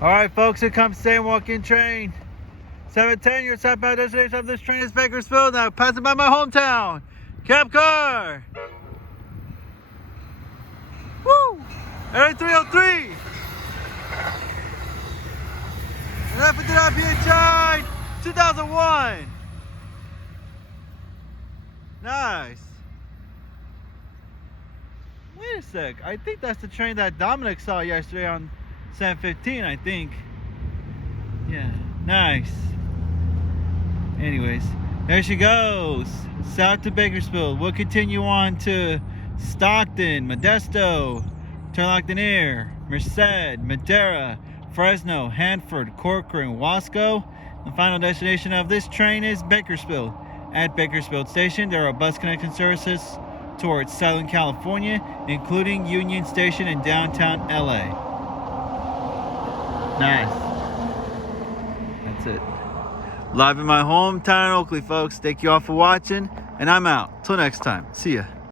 All right, folks, here comes San Joaquin train. 710, your southbound destination of this train is Bakersfield. Now passing by my hometown, Cabcar. Woo! Area 303. And that put it on PHI 2001. Nice. Wait a sec. I think that's the train that Dominic saw yesterday on 715, I think. Yeah, nice. Anyways, there she goes. South to Bakersfield. We'll continue on to Stockton, Modesto, Turlock-Denier, Merced, Madera, Fresno, Hanford, Corcoran, Wasco. The final destination of this train is Bakersfield. At Bakersfield Station, there are bus connection services towards Southern California, including Union Station in downtown LA. Nice. That's it. Live in my hometown in Oakley, folks. Thank you all for watching, and I'm out. Till next time. See ya.